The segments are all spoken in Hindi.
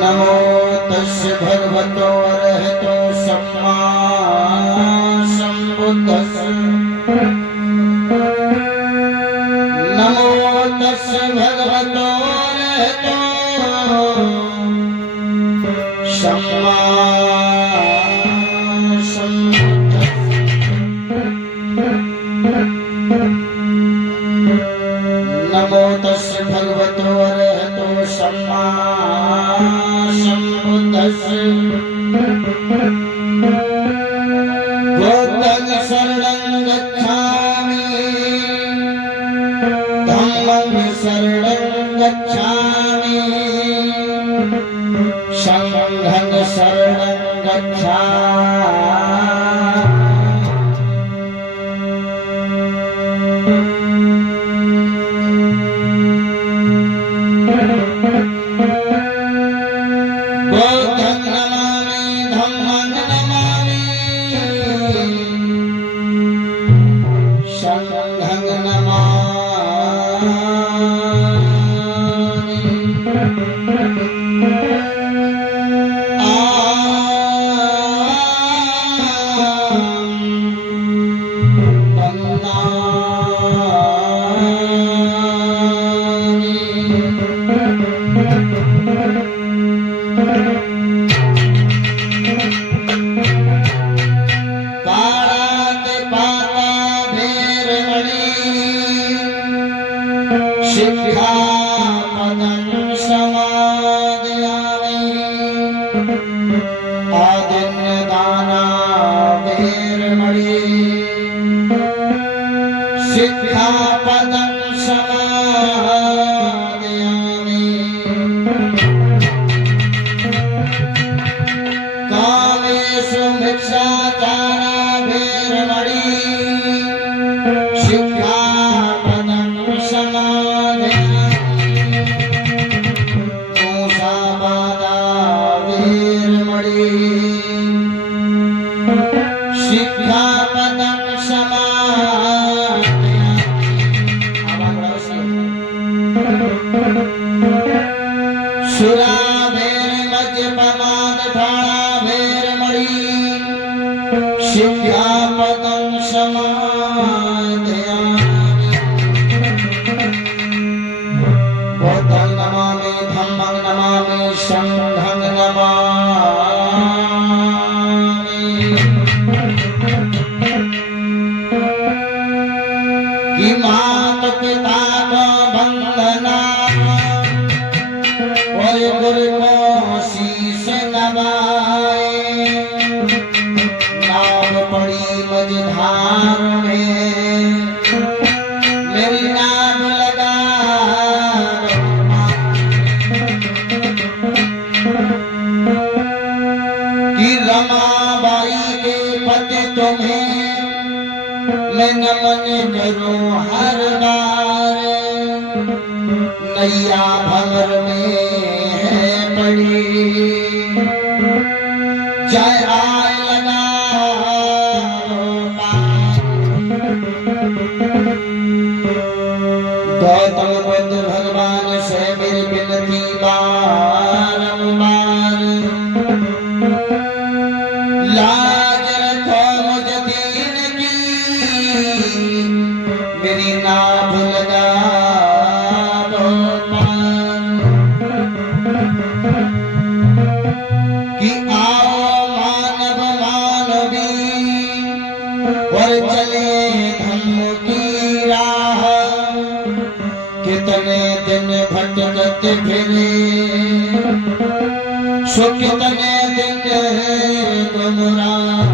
नमो तस्य भगवतो अरहतो सम्मा सम्बुद्धस्स। नमो तस्य भगवतो अरहतो सम्मा नमो तस्य भगवतो अरहतो सम्मा सम्बुद्धस्स। बुद्धं शरणं गच्छामि धम्मं शरणं गच्छामि संघं शरणं गच्छामि। बुद्धं नमामि धम्मं नमामि संघं नमामि। शिक्षापदं समादयामि आदिन्यदाना वेरमणि। शिक्षापदं समादयामि कामेषु मिथ्याचारा वेरमणि। शिक्षापदं समादयामि मूसावादा वेरमणि। शिक्षापदं समादयामि सुरा वेरमद्यपमादठाणा वेरमणि। शिक्षापदं समादयामि बुद्धं नमामि धम्मं नमामि संघं नमामि। कि माता पिता को वंदना और गुरु को शीश नवाए। नाव पड़ी मझधार में मेरी नाव लगा कि रमाबाई के पति तुम्हें मैं नमन करूं हर बार। नैया भंवर में है पड़ी जय आय लगा गौतम बुद्ध भगवान से मेरी विनती बारंबार। लाज रखो मुझ दीन की मेरी नाभ लगा दो पार। कि आओ मानव मानवी और चले धम्म की राह। कितने दिन भटकत फिरे सो कितने दिन गुमराह।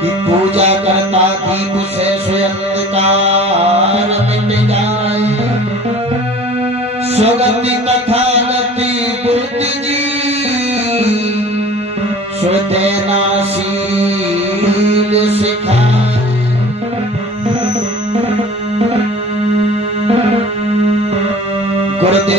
कि पूजा करता दीप से स्वयंकार मिट जाए। स्वगति तथा गति बुद्धि जी स्वदेनाशील सिखा। गुरुदेव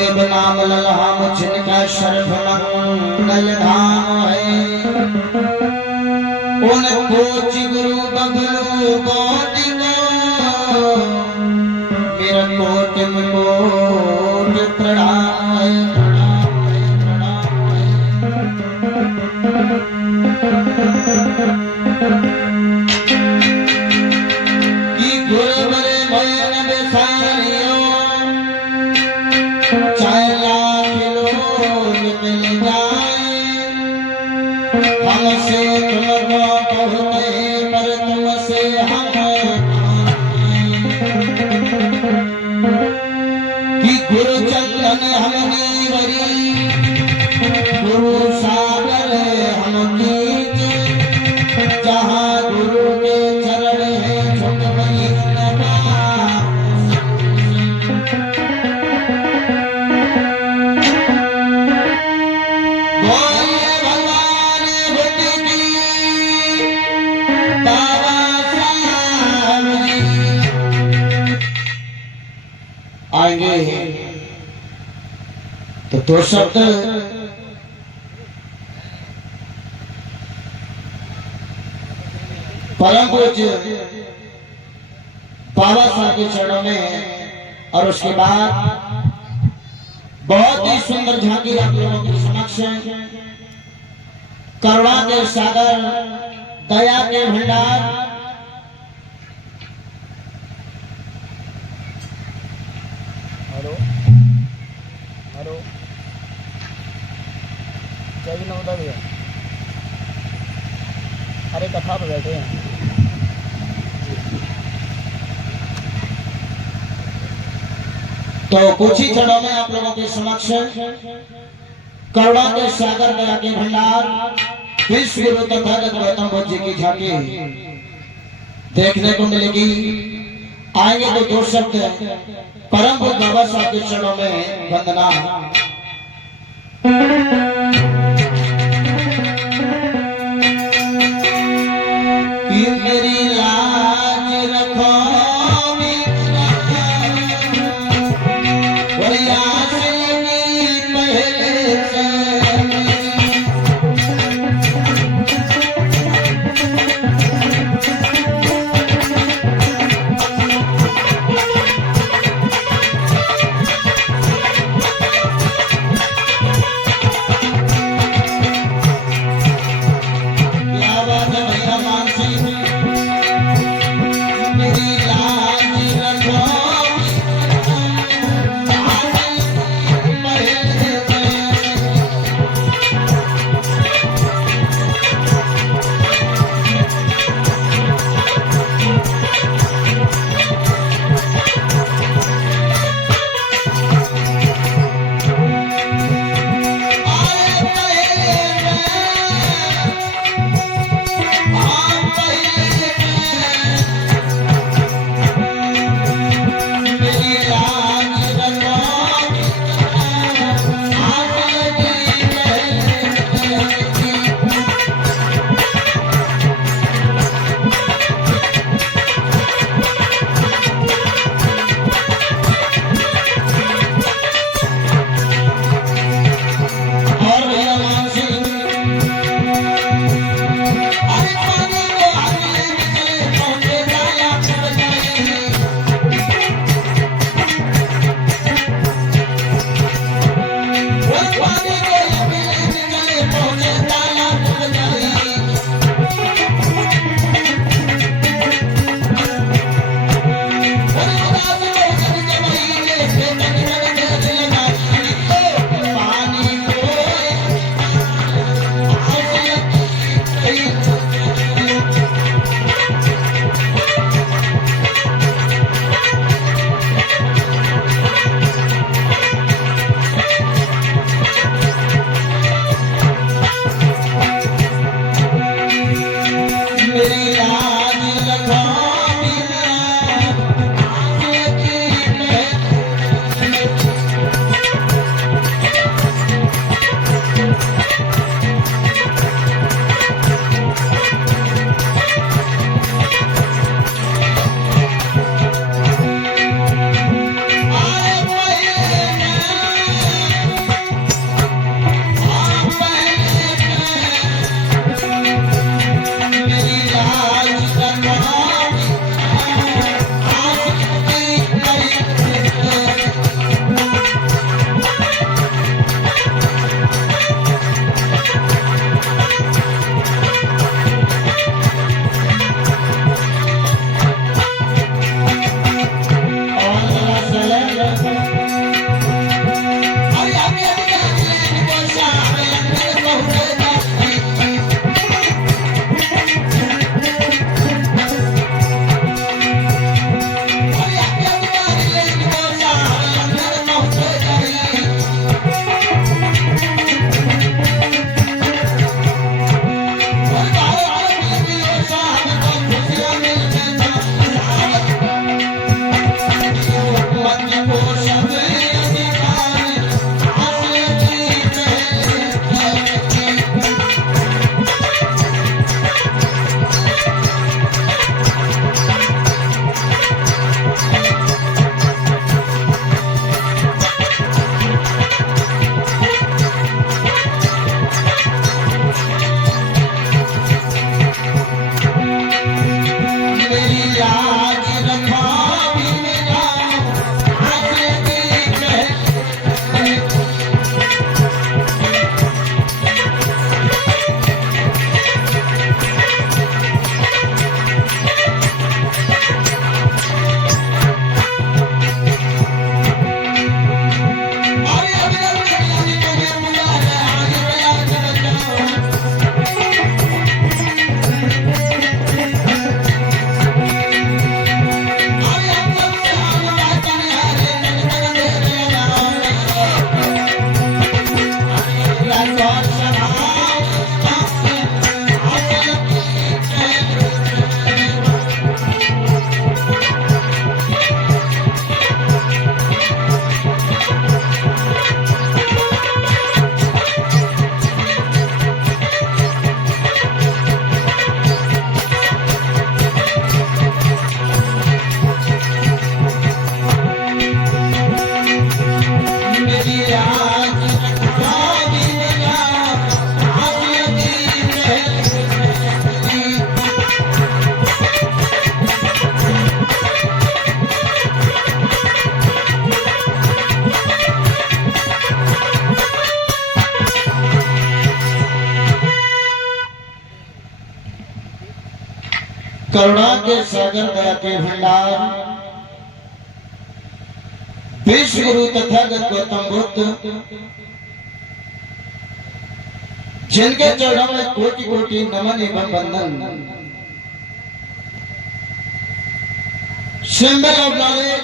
आएंगे तो दो शब्द परम पूज्य बाबा साहब के चरणों में और उसके बाद बहुत ही सुंदर झांकी आप लोगों के समक्ष करुणा के सागर दया के भंडार हेलो हेलो जय नवदा भैया। अरे कथा पे बैठे हैं। तो कुछ ही क्षणों में आप लोगों के समक्ष करुणा के सागर दया के भंडार विश्व गुरु तथागत गौतम बुद्ध जी की झांकी देखने को मिलेगी। आएंगे तो दो शब्द परम पूज्य बाबा साहब के चरणों में वंदना। मेरी लाज रखो करुणा के सागर दया के भंडार विश्व गुरु तथागत गौतम बुद्ध, जिनके चरणों में कोटि कोटि नमन एवं वंदन। सिंबल ऑफ नॉलेज,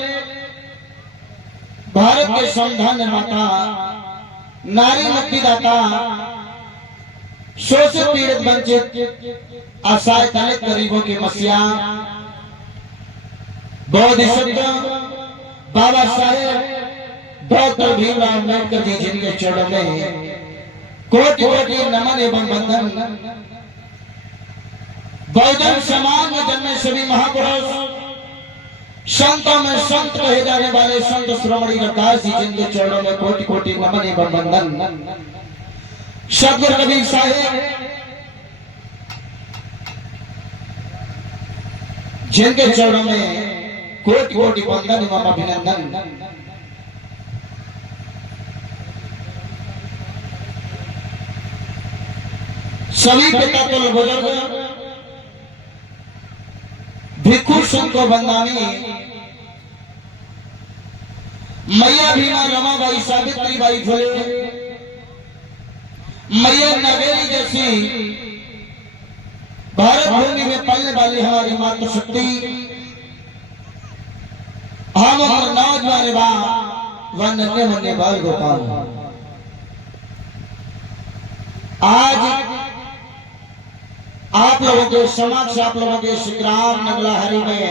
भारत के संविधान निर्माता, नारी मुक्तिदाता, शोषित पीड़ित वंचित असहाय दलित गरीबों की मसीहा बोधिसत्व बाबा साहेब डॉक्टर भीमराव अम्बेडकर जी, जिनके चरणों में कोटि कोटि नमन एवं वंदन। बहुजन समाज में जन्मे सभी महापुरुष, संतों में संत कहे जाने वाले संत श्रोमणी रविदास जी, जिनके चरणों में कोटि कोटि नमन एवं वंदन। सदगुरु कबीर साहेब, जिनके चरणों में कोटि कोटि वंदन एवं अभिनंदन। सभी पिता कुल बुजुर्ग, भिक्षु संतो बंदानी, मैया भीमा रमाबाई सावित्रीबाई फुले, मैया नगेरी जैसी भारत भूमि में पलने वाली हमारी मातृशक्ति, हम नौजवान व नन्हे मुन्ने बाल गोपाल, आज आप लोगों के समक्ष, आप लोगों के श्रीग्राम नगलाहरी में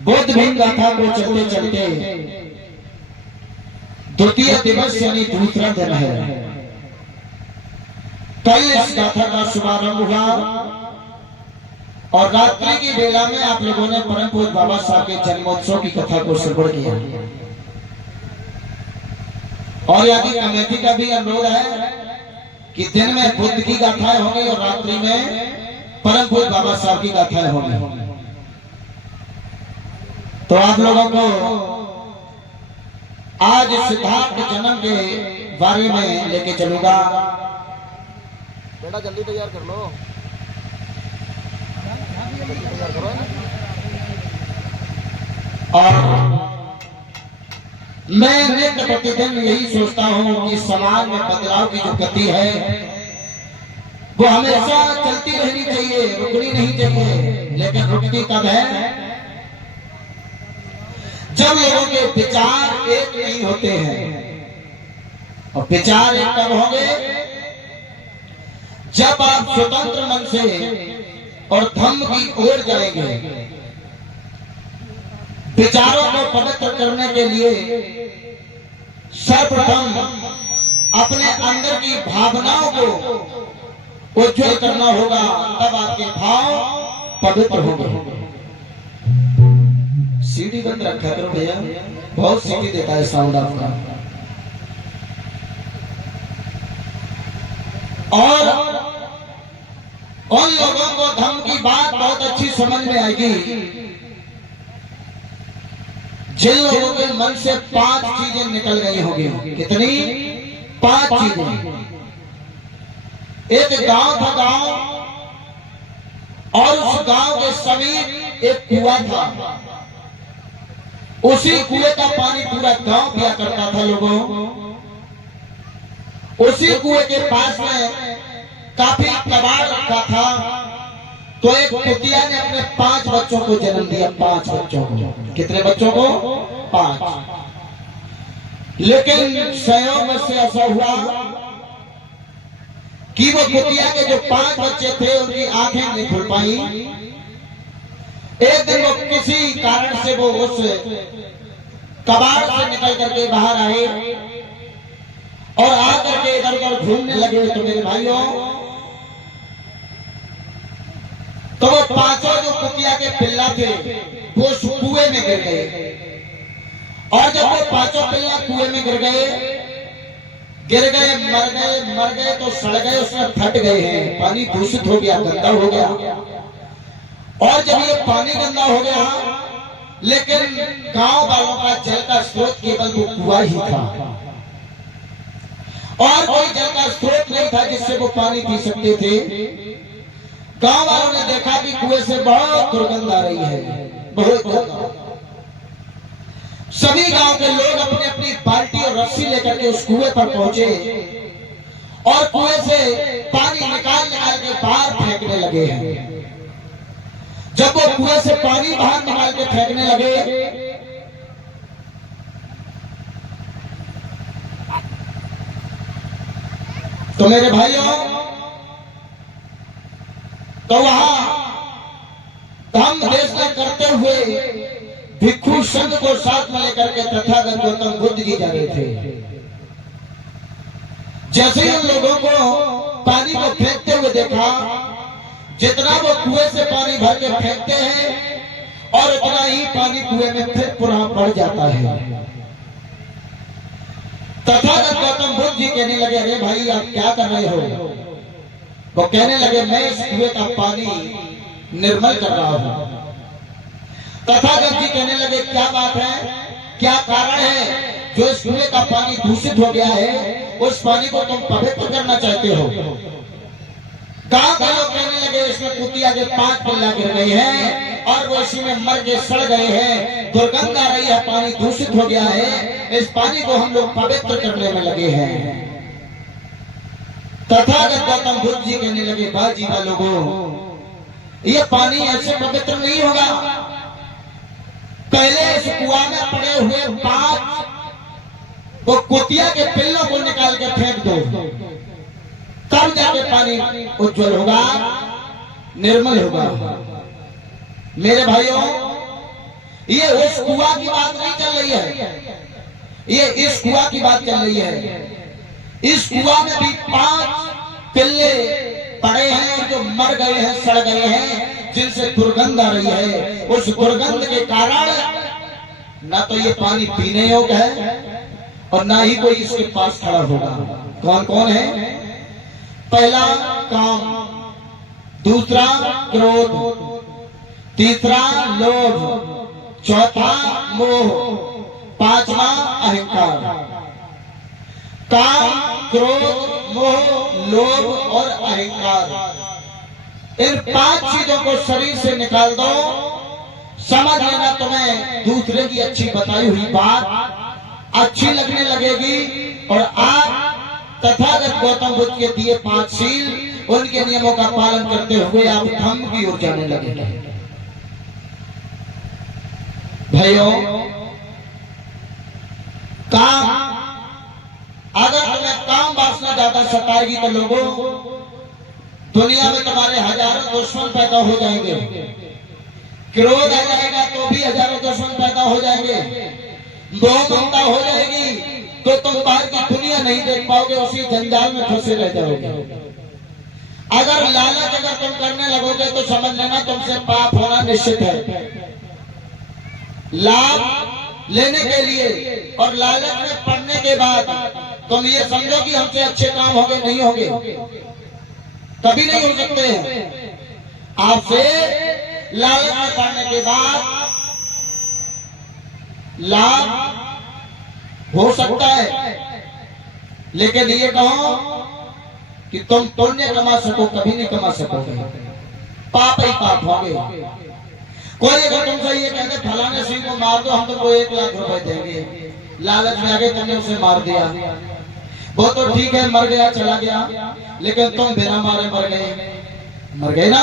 बुद्ध भीम गाथा को चलते चलते द्वितीय दिवस यानी दूसरा दिन है। कल इस गाथा का शुभारंभ हुआ और रात्रि की बेला में आप लोगों ने परम पूज्य बाबा साहब के जन्मोत्सव की कथा को श्रवण किया। और यदि कमेटी का भी अनुरोध है कि दिन में बुद्ध की गाथाएं होंगी और रात्रि में परम पूज्य बाबा साहब की गाथाएं होंगी। तो आप लोगों को आज सिद्धार्थ जन्म के बारे में लेके चलूंगा। बेटा जल्दी तैयार कर लो, जल्दी तैयार करो। और मैं नित्य प्रतिदिन यही सोचता हूँ कि समाज में बदलाव की जो गति है वो हमेशा चलती रहनी चाहिए, रुकनी नहीं चाहिए। लेकिन रुकती कब है? जब लोगों के विचार एक नहीं होते हैं। और विचार एक कब होंगे? जब आप स्वतंत्र मन से और धम्म की ओर जाएंगे। विचारों को पवित्र करने के लिए सर्वप्रथम अपने अंदर की भावनाओं को उज्जवल करना होगा, तब आपके भाव पवित्र होंगे। सीढ़ी बंद रखा करो भैया, बहुत सीढ़ी देता है साउंड आपका। और उन लोगों को धम्म की बात बहुत अच्छी समझ में आएगी जिन लोगों के मन से 5 चीजें निकल गई होंगी। कितनी? 5 चीजें। एक गांव था, गांव, और उस गांव के समीप एक कुआं था। उसी कुएं का पानी पूरा गांव पिया करता था लोगों। उसी कुएं के पास में काफी कबाड़ रखा था। तो एक कुतिया ने अपने 5 बच्चों को जन्म दिया। 5 बच्चों को। कितने बच्चों को? 5। लेकिन संयोग से ऐसा हुआ कि वो कुतिया के जो 5 बच्चे थे उनकी आंखें नहीं खुल पाई। एक दिन वो किसी कारण से वो उस कबाड़ से निकल करके बाहर आए और आकर के इधर उधर घूमने लगे। तो मेरे भाइयों, तो वो 5 जो कुतिया के पिल्ला थे वो कुएं में गिर गए। और जब वो 5 पिल्ला कुएं में गिर गए, मर गए तो सड़ गए, उसमें फट गए हैं। पानी दूषित हो गया, गंदा हो गया। और जब ये पानी गंदा हो गया, लेकिन गांव वालों का जल का स्रोत केवल वो कुआं ही था और कोई जल का स्रोत नहीं था जिससे वो पानी पी सकते थे। गांव वालों ने देखा कि कुएं से बहुत दुर्गंध आ रही है, बहुत ज्यादा। सभी गांव के लोग अपनी अपनी बाल्टी और रस्सी लेकर के उस कुएं पर पहुंचे और कुएं से पानी निकाल निकाल के बाहर फेंकने लगे हैं। जब वो कुएं से पानी बाहर निकाल के फेंकने लगे तो मेरे भाइयों, तो वहां धम्म देश में करते हुए भिक्षु संघ को साथ में लेकर के तथागत गौतम बुद्ध जी जा रहे थे। जैसे ही उन लोगों को पानी को फेंकते हुए देखा, जितना वो कुएं से पानी भर के फेंकते हैं और उतना ही पानी कुएं में फिर पुनः बढ़ जाता है। तथागत गौतम बुद्ध जी कहने लगे, अरे भाई आप क्या कर रहे हो? वो कहने लगे, मैं इस कुएं का पानी निर्मल कर रहा हूं। तथागत जी कहने लगे, क्या बात है, क्या कारण है जो इस कुएं का पानी दूषित हो गया है, उस पानी को तुम पवित्र करना चाहते हो? गांव के लोग कहने लगे, इसमें कुतिया के 5 पिल्ला गिर गए हैं और वो इसी में मर के सड़ गए हैं, दुर्गंध आ रही है, पानी दूषित हो गया है, इस पानी को हम लोग पवित्र करने में लगे हैं। तथागत गौतम बुद्ध जी कहने लगे, बाजी का लोगों, ये पानी ऐसे पवित्र नहीं होगा। पहले इस कुआं में पड़े हुए 5 वो कुतिया के पिल्लों को निकाल के फेंक दो, तब जाके पानी उज्जवल होगा, निर्मल होगा। मेरे भाइयों, ये उस कुआं की बात नहीं चल रही है, ये इस कुआं की बात चल रही है। इस कुआं में भी 5 पिल्ले पड़े हैं जो मर गए हैं, सड़ गए हैं, जिनसे दुर्गंध आ रही है। उस दुर्गंध के कारण ना तो ये पानी पीने योग्य है और ना ही कोई इसके पास खड़ा होगा। कौन कौन है? पहला काम, दूसरा क्रोध, तीसरा लोभ, चौथा मोह, 5वां अहंकार। काम, क्रोध, मोह, लोभ और अहंकार, इन 5 चीजों को शरीर से निकाल दो, समझ लेना तुम्हें दूसरे की अच्छी बताई हुई बात अच्छी लगने लगेगी और आप तथागत गौतम बुद्ध के दिए 5 शील, उनके नियमों का पालन करते हुए आप धम्म की ओर जाने लगेंगे। भाइयों, काम, अगर तुम्हें काम वासना ज्यादा सताएगी तो लोगों, दुनिया में तुम्हारे हजारों दुश्मन पैदा हो जाएंगे। क्रोध आ जाएगा तो भी हजारों दुश्मन पैदा हो जाएंगे। मोह ममता हो जाएगी तो तुम बाहर की दुनिया नहीं देख पाओगे, उसी जंजाल में फंसे रह जाओगे। अगर लालच अगर तुम करने लगोगे तो समझ लेना तुमसे पाप होना निश्चित है। लाभ लेने के लिए और लालच में पड़ने के बाद तुम ये समझो कि हमसे अच्छे काम होंगे, नहीं होंगे, कभी नहीं हो सकते हैं। आपसे लालच में पड़ने के बाद लाभ हो सकता है, लेकिन ये कहो कि तुम पुण्य कमा सको, कभी नहीं कमा सकोगे, पाप ही पाप होंगे। कोई अगर तुमसे ये कहते फलाने सिंह को मार दो, हम तुमको 1 लाख रुपए देंगे, लालच में आगे तुमने उसे मार दिया, वो तो ठीक है, मर गया, चला गया, लेकिन तुम बिना मारे मर गए ना।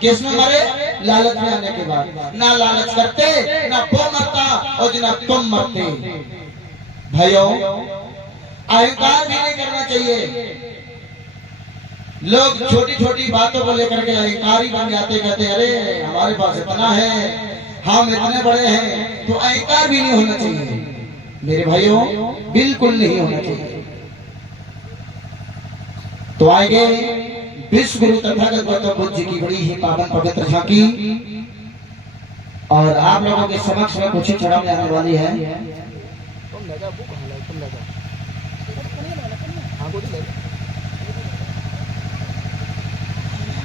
किसमें मरे? लालच में आने के बाद। ना लालच करते, ना वो मरता और ना तुम मरते। भाइयों, अहंकार भी नहीं करना चाहिए। लोग छोटी छोटी बातों को लेकर के अहंकारी बन जाते, कहते अरे हमारे पास इतना है, हम इतने बड़े हैं, तो अहंकार भी नहीं होना चाहिए। मेरे भाइयों, बिल्कुल नहीं होना चाहिए। तो आएंगे विश्व गुरु तथागत गौतम बुद्ध जी की बड़ी ही पावन पवित्र झांकी और आप लोगों के समक्ष में कुछ ही क्षणों में आने वाली है।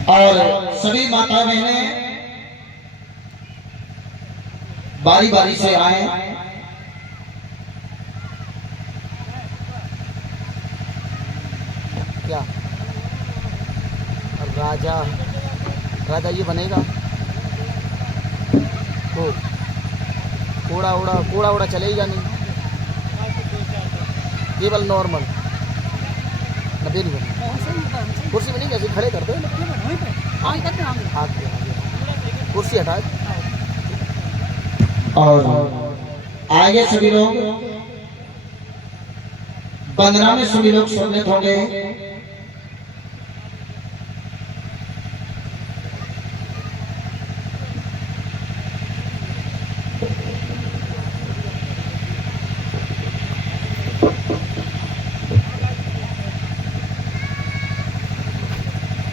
और सभी माता बहनें बारी बारी से आए। क्या राजा राजा ये बनेगा तो कोड़ा उड़ा चलेगा नहीं, केवल नॉर्मल नब्बे नहीं बने। कुर्सी बनेगी ऐसे खड़े कर दो, आगे कुर्सी हटा। और आगे सभी लोग वंदना में सभी लोग सम्मिलित होंगे।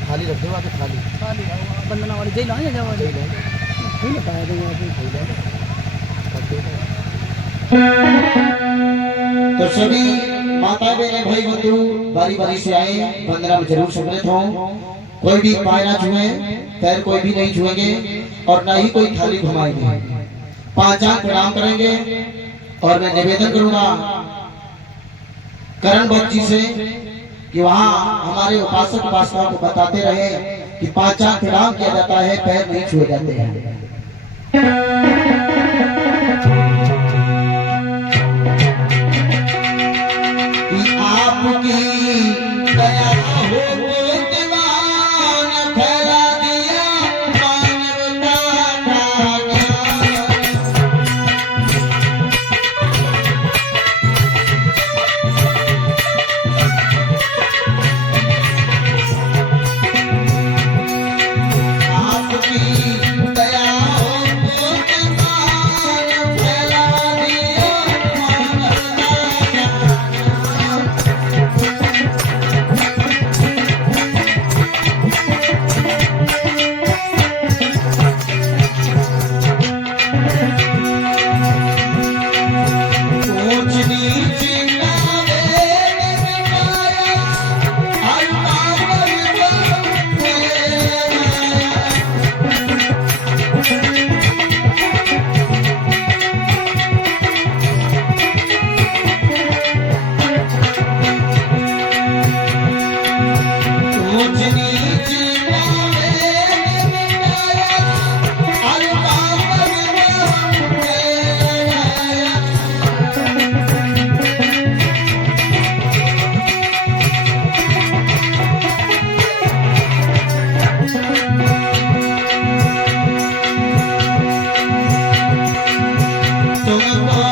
थाली रख दो आगे, थाली बंदना वाली जय लाए जाओ सही रहेगा। नहीं बताया देंगे अभी सही रहेगा। रख दो। तो सभी माता बहने भाई बंधु बारी बारी से आए, वंदना में जरूर सम्मिलित हों। कोई भी पाय ना छुए, पैर कोई भी नहीं छुएंगे और ना ही कोई थाली घुमाएंगे। 5 आंख प्रणाम करेंगे और मैं निवेदन करूंगा करण भट्ट जी से कि वहाँ हमारे उपासक उपासिकाओं को बताते रहे कि 5 आंख प्रणाम किया जाता है, पैर नहीं छुए जाते हैं। कि आपकी दया हो दीवान फैला दिया मानवता का ज्ञान। आपकी दया हो दीवान फैला दिया मानवता का ज्ञान। ऊंच नीच का वेद मिटाया, अल्लाह बलवंत है। ऊंच नीच का वेद मिटाया, अल्लाह बलवंत है। तुमको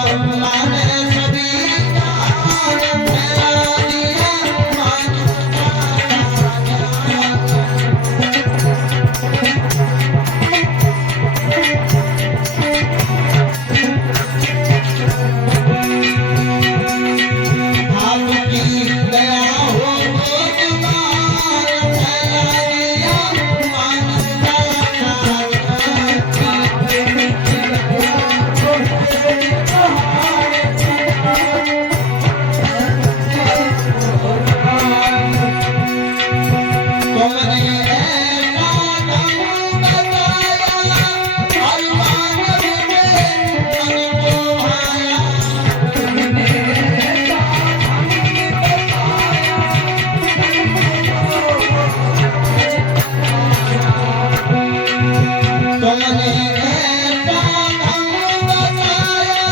माने सभी ज्ञान फैला दिया मानवता का ज्ञान। आपकी दया हो दीवान फैला दिया मानवता का तुमने ऐसा दम बताया, हर मानव में मन को भाया। तुमने ऐसा दम बताया,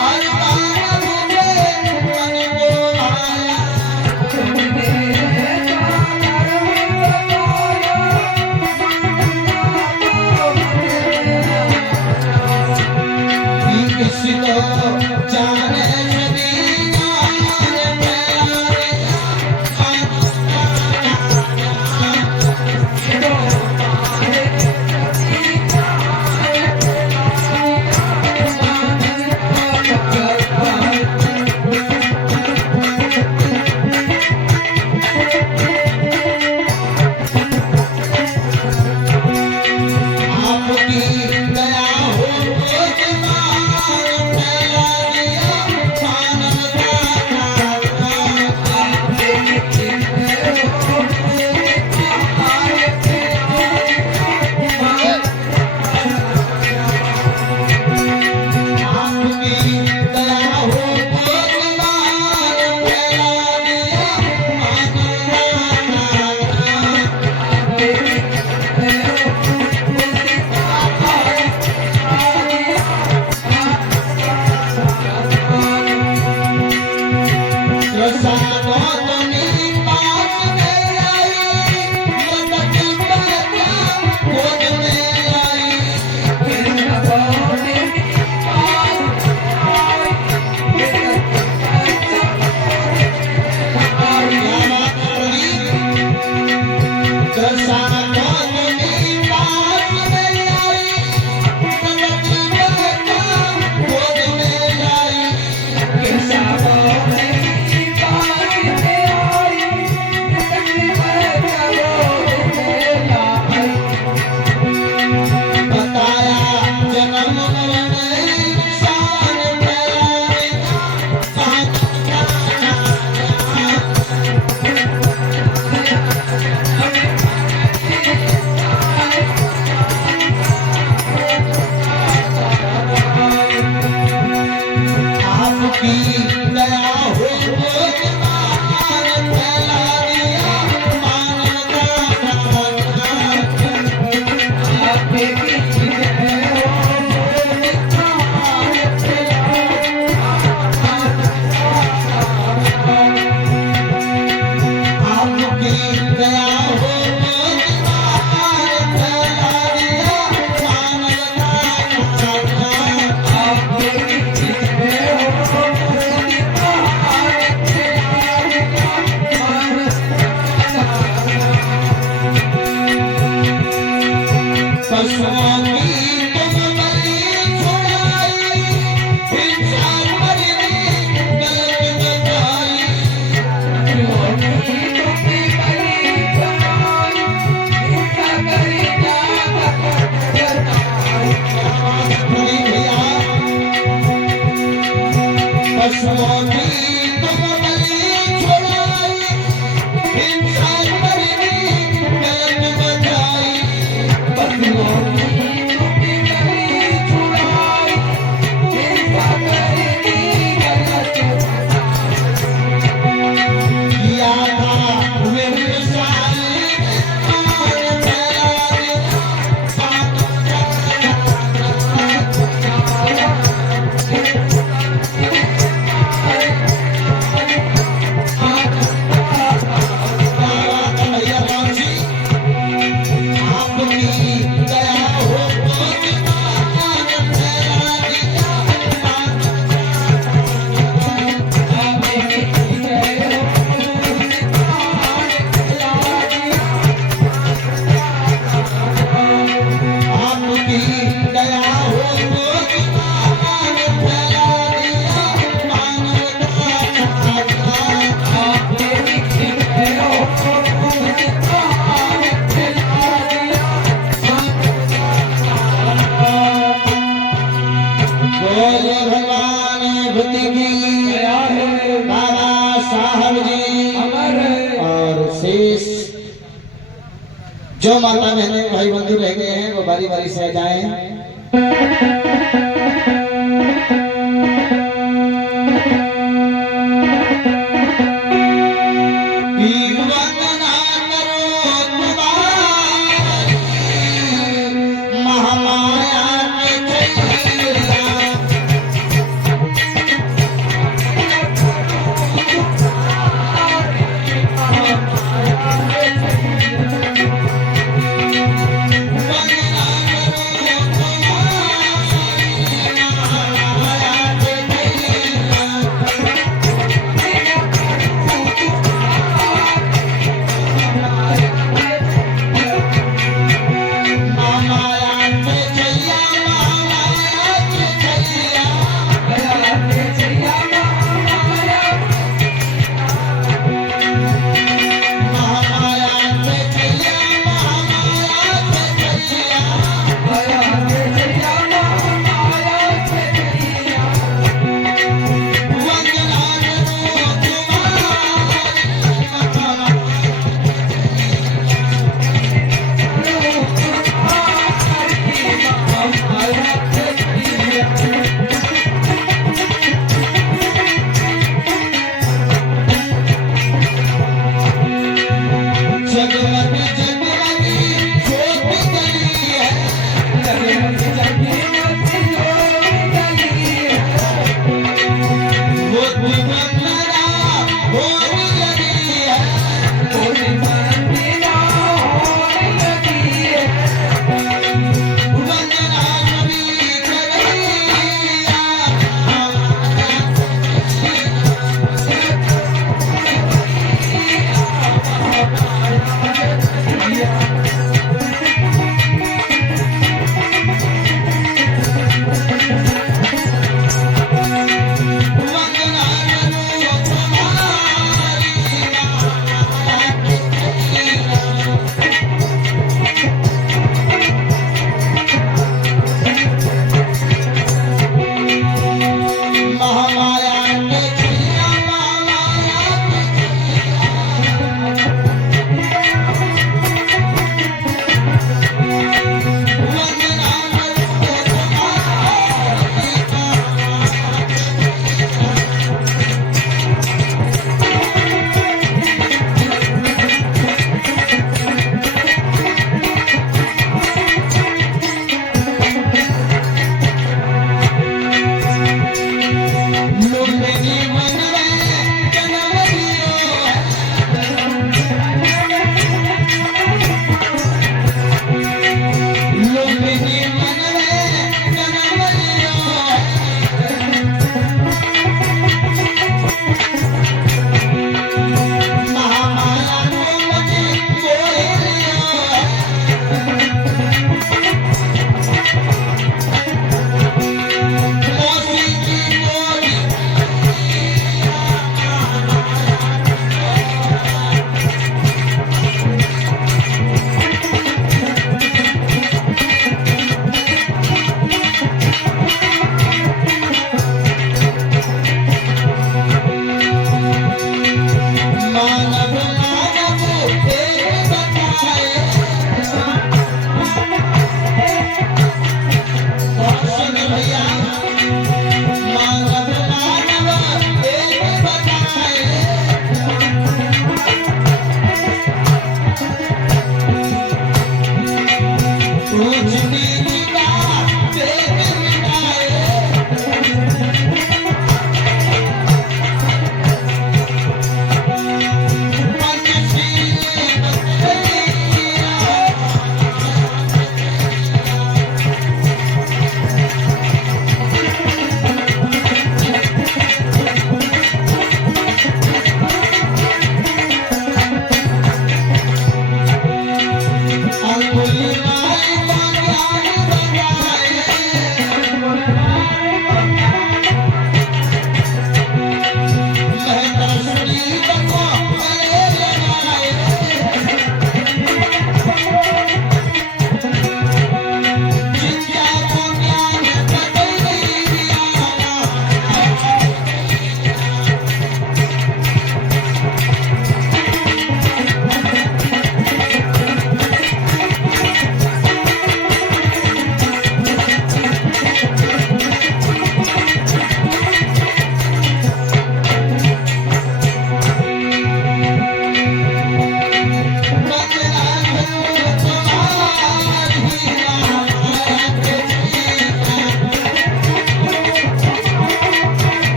हर मानव में मन को भाया। किसको जाने सभी ज्ञान फैला दिया मानवता का आपकी दया हो दीवान फैला दिया आपकी दया हो फैला दिया मानवता आपकी दया हो फैला दिया पशुओं की तुम बलि छुड़ाई, इंसान मरने गलत बताई। पशुओं की तुम बलि छुड़ाई, इंसान मरने गलत बताई। किया था वे मिसाल भगवान बुद्ध की बाबा साहब जी और शेष जो माता बहने भाई बंधु रह गए हैं वो बारी बारी से जाएं।